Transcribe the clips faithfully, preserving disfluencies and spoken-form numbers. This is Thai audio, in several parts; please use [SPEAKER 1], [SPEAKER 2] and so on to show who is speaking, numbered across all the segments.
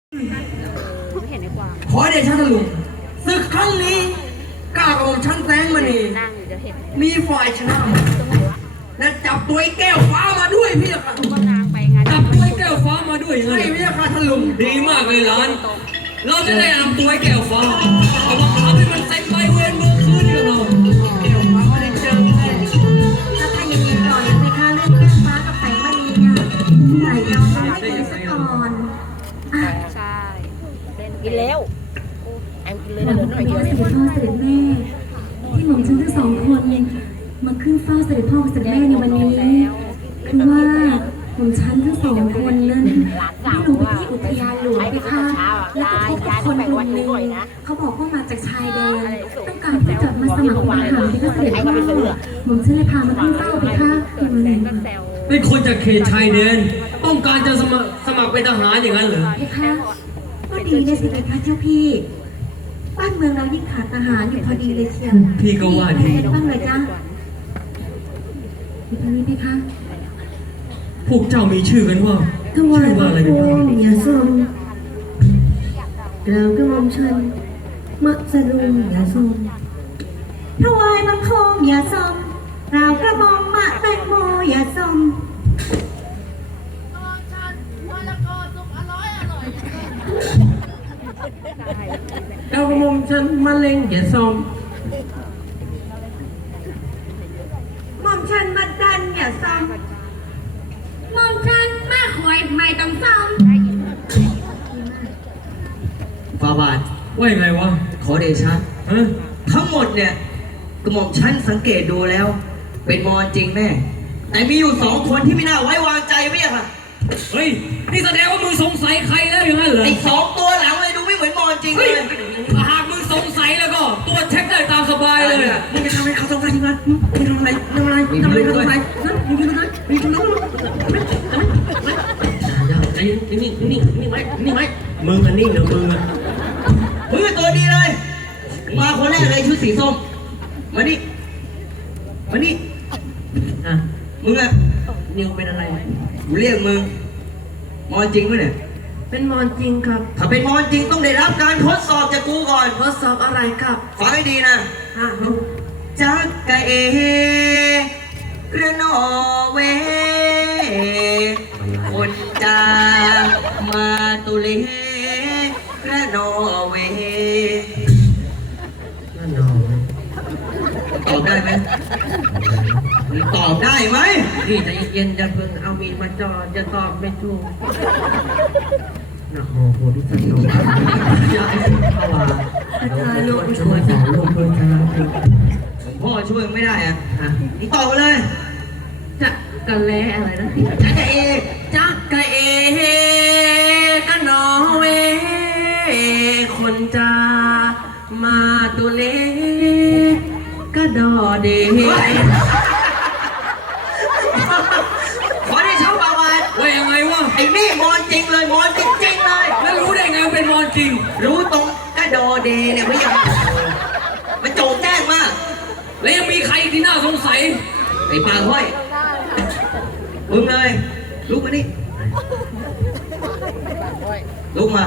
[SPEAKER 1] ไม่เห็นในความ
[SPEAKER 2] ขอเดชะทะลุงศึกครั้งนี้ก้าวของชั้นแสงมณี
[SPEAKER 1] นั่งอยู่จะเห็น
[SPEAKER 2] มีฝ่ายชนะและจับตัวไอ้แก้วฟ้ามาด้วยพี่ค่ะ
[SPEAKER 1] ก็นางไปงาน
[SPEAKER 3] จับตัวไอ้แก้วฟ้ามาด้วยยังไง
[SPEAKER 2] ใช่พี่ค่ะทะลุง
[SPEAKER 3] ดีมากเลยหลาน เราจะได้นำตัวไอ้แก้วฟ้าเอามาทำให้มันเซ็นใบเวรเมื่อคืนกับเรา
[SPEAKER 2] แก้วฟ้าไม่ได้เจอแน่
[SPEAKER 4] ถ้าท่านยังยืนก่อนยังไม่ค่าเรื่องแก้วฟ้ากับแสงมณีเนี่ยไหลเราต้องให้ดีสักก่อนอ่ะ
[SPEAKER 1] ใช่กินแล้วแอมกินเลย
[SPEAKER 4] ขอบ
[SPEAKER 1] เหลื
[SPEAKER 4] คุ
[SPEAKER 1] อ
[SPEAKER 4] ณ
[SPEAKER 1] หน่อย
[SPEAKER 4] พ่
[SPEAKER 1] เดี
[SPEAKER 4] อ
[SPEAKER 1] ยว
[SPEAKER 4] เสด็จพ่อเสด็จแม่ที่หม่อมฉันทั้งสองคนมาขึ้นเฝ้าเสด็จพ่อเสด็จแม่ในวันนี้คือว่าหม่อมฉันทั้งสองคนนั้นได้ลงไปที่อุทยานหลวงไปค่ะแล้วก็พบกับคนกลุ่มหนึ่งเขาบอกว่ามาจากชายแดนต้องการที่จะมาสมัครเป็นทหารที่เสด็จพ่อหม่อมฉันเลยพามาขึ้นเฝ้าไปค่ะในวันนี้
[SPEAKER 1] ก็แซว
[SPEAKER 3] เป็นคนจากเขตชายแดนต้องการจะสมัครสมัครเป็นทหารอย่างนั้นเหรอ
[SPEAKER 4] เพคะก็ดีเลยสิเพคะเจ้าพี่บ้านเมืองเรายิ่งขาดทหารอยู่พอดีเลยเชียว
[SPEAKER 3] พี่ก็ว่าดี
[SPEAKER 4] มีอะไรบ้างเลยจ้าอยู่ตรงนี้เพคะ
[SPEAKER 3] พวกเจ้ามีชื่อกันว่า
[SPEAKER 4] ถวาย
[SPEAKER 3] ชื่อ
[SPEAKER 4] บั
[SPEAKER 3] ว่าง อะไร
[SPEAKER 4] ค
[SPEAKER 3] กันบ้าง
[SPEAKER 4] มอย่าทรงกล่าวกระหม่อมฉันมักสรุงอย่าทรงถวายบังคมอย่าทรงกล่าวกระหม่อมมะแตงโมอย่าทรง
[SPEAKER 5] เก้ากระหม่อมฉันมะเร็งอย่าซอม
[SPEAKER 4] หม่อมฉันมาดันอย่าทรงหม่อมฉันมาหวยไม่ต้องทรง
[SPEAKER 2] ฟาบาท
[SPEAKER 3] ว่ายังไงวะ
[SPEAKER 2] ขอเดชะ
[SPEAKER 3] ฮะ
[SPEAKER 2] ทั้งหมดเนี่ยกระหม่อมชั้นสังเกตดูแล้ว เป็นมอญจริงแน่แต่มีอยู่สองคนที่ไม่น่าไว้วางใจพี่ค่ะ
[SPEAKER 3] เฮ้ยนี่แสดงว่ามึงสงสัยใครแล้วอย่างนั้นเหรอ
[SPEAKER 2] ไอ้สองตัวหลังเลยดูไม่เหมือนมอญจริงเล
[SPEAKER 3] เฮ้ย
[SPEAKER 2] ย
[SPEAKER 3] หากมึงสงสัยแล้วก็ตัวจเช็คได้ตามสบายเลยอะ
[SPEAKER 2] มึงจะทำให้เขาสงสัยจริงไหมมึงทำอะไรทำอะไรทำอะไรเขาสงสัยนะมึงทำอะไรมึงทำอะไร
[SPEAKER 5] นิ่งนิ่งนิ่งนิ่งไว้นิ่งไว้
[SPEAKER 3] มึงอันนี้เดี๋ยวมึงอะ
[SPEAKER 2] มึงตัวดีเลย มาคนแรกเลยชุดสีส้ม มานี่ มานี่
[SPEAKER 5] อ่ะ
[SPEAKER 2] มึงอะ
[SPEAKER 5] นิวเป็นอะไร
[SPEAKER 2] กูเรียกมึง มอญจริงไหมเนี่ย
[SPEAKER 5] เป็นมอนจริงครับ
[SPEAKER 2] ถ้าเป็นมอญจริงต้องได้รับการทดสอบจากกูก่อน
[SPEAKER 5] ทดสอบอะไรครับ
[SPEAKER 2] ฟังให้ดีนะ
[SPEAKER 5] อ่ะ
[SPEAKER 2] จักกะเอกระนอเว คนจามาตุเลกระนอเว
[SPEAKER 5] นั่นนอน
[SPEAKER 2] ตอบได้ไหมมึงตอบได้ไหม
[SPEAKER 5] พี่ใจเย็นๆจะเพิ่งเอามีดมาจ่อจะตอบไม่ถูกนะโอ้โหพี่สันโดษอยากให้เข้ามาลูกช่วยสอนลูกช่วยกัน
[SPEAKER 2] พ่อช่วยไม่ได้อะ
[SPEAKER 5] อ่ะ
[SPEAKER 2] มึงตอบมาเลย
[SPEAKER 5] จะกันแลอะไรนะ
[SPEAKER 2] จักกะเอ
[SPEAKER 5] จักกะเอกันนอเว คนจามาตุเลกะดอเด
[SPEAKER 2] ขอได้เช่าบาวาน
[SPEAKER 3] ว่ายังไงวะ
[SPEAKER 2] ไอ้นี่มอนจริงเลยมอนจริงๆเลย
[SPEAKER 3] แล้วรู้ได้ไงว่าเป็นมอนจริง
[SPEAKER 2] รู้ตรงกระโดเดเนี่ยไม่อยากมันโจงแจ้งมาก
[SPEAKER 3] แล้วยังมีใครอีกที่น่าสงสัย
[SPEAKER 2] ไอ้ปากห้อยมึงเลยลุกมานี่ลุกมา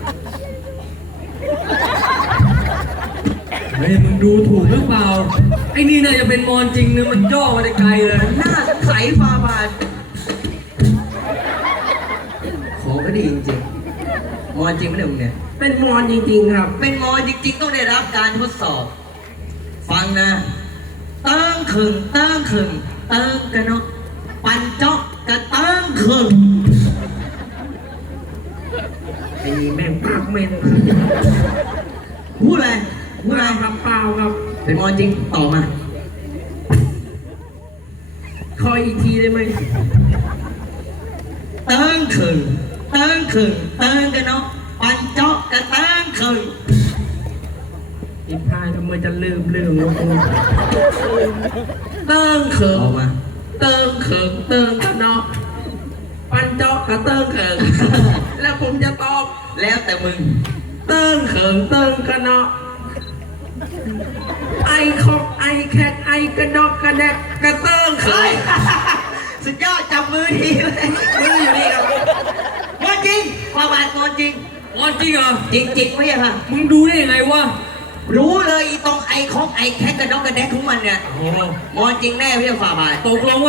[SPEAKER 3] เฮ้ยมึงดูถูกหรือเปล่า ไอ้นี่น่าจะเป็นมอนจริงนะมันย่อมาได้ไกลเลย
[SPEAKER 2] หน้าใสฟาบาทของก็ดีจริงๆมอนจริงไหมเนี่ยมึงเนี่ย
[SPEAKER 5] เป็นมอนจริงๆครับ
[SPEAKER 2] เป็นมอนจริงๆต้องได้รับการทดสอบ ฟังนะเติ้งขึงเติ้งขึงเติ้งกระนกปันจ๊อกกระเติ้งขึง
[SPEAKER 5] ไอ้นี่แม่งปากเมน
[SPEAKER 2] พูดอะไรพูดอะไร
[SPEAKER 5] ครับเปล่าครับ
[SPEAKER 2] เป็นมอนจริงต่อมา
[SPEAKER 5] คอยอีกทีได้ไหม
[SPEAKER 2] เติ้งขึงเติ้งขึงเติ้งกระนกปันจ๊อกกระเติ้งขึง
[SPEAKER 5] อีพายทำไมจะลืมลืมวะกูเติ้งเขิง
[SPEAKER 2] ออกมา
[SPEAKER 5] เติ้งเขิงเติ้งกันเนาะปันจอกกับเติ้งเขิงแล้วผมจะตอบ
[SPEAKER 2] แล้วแต่มึง
[SPEAKER 5] เติ้งเขิงเติ้งกันเนาะไอคอกไอแคทไอกระดอกกระแดกกระเติ้งเขิ
[SPEAKER 2] เฮ้ย
[SPEAKER 5] ง
[SPEAKER 2] สุดยอดจับมือทีเลย
[SPEAKER 5] มืออยู่นี่ครับ
[SPEAKER 2] ว่าจริง
[SPEAKER 5] ไป
[SPEAKER 2] าบาทงอนจริง
[SPEAKER 3] งอนจริงเหรอ
[SPEAKER 2] จริงๆไม่ใช่ค่ะ
[SPEAKER 3] มึงดูได้ยังไงวะ
[SPEAKER 2] รู้เลยอีตรงไอคอกไอแคกกระดอกกระแดกของมันเนี่ย
[SPEAKER 3] โอ้
[SPEAKER 2] งอนจริงแน่พี่ฝ่าบาท
[SPEAKER 3] ตกลงว่า